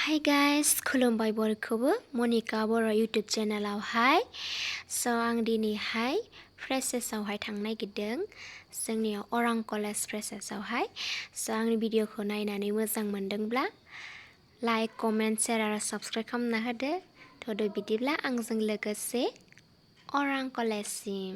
Hi guys, खुलुमबाय बयखौबो मनिका बर' YouTube चेनेलावहाय आं दिनैहाय फ्रेसेसआवहाय थांनो नागिरदों जोंनियाव अरां कलेज फ्रेसेसआवहाय आंनि भिडिअखौ नायनानै मोजां मोनदोंब्ला लाइक कमेन्ट शेयार आरो साबस्क्राइब खालामना होदो थ'दो बिदिब्ला आंजों लोगोसे अरां कलेजसिम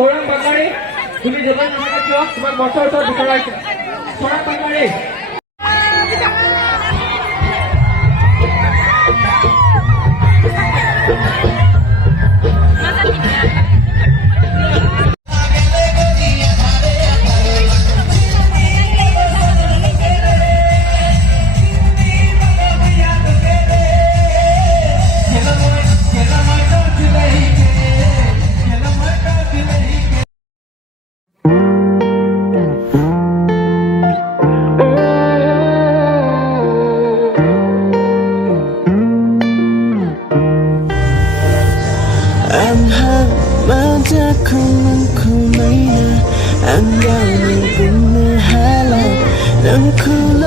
Orang Bangladesh, ini jalan nama kecil, cuma bocor itu dikeluarin. Orang Bangladesh. Anh hát mang chắc không mấy nè anh đau mình cũng mưa há lòng nắng khô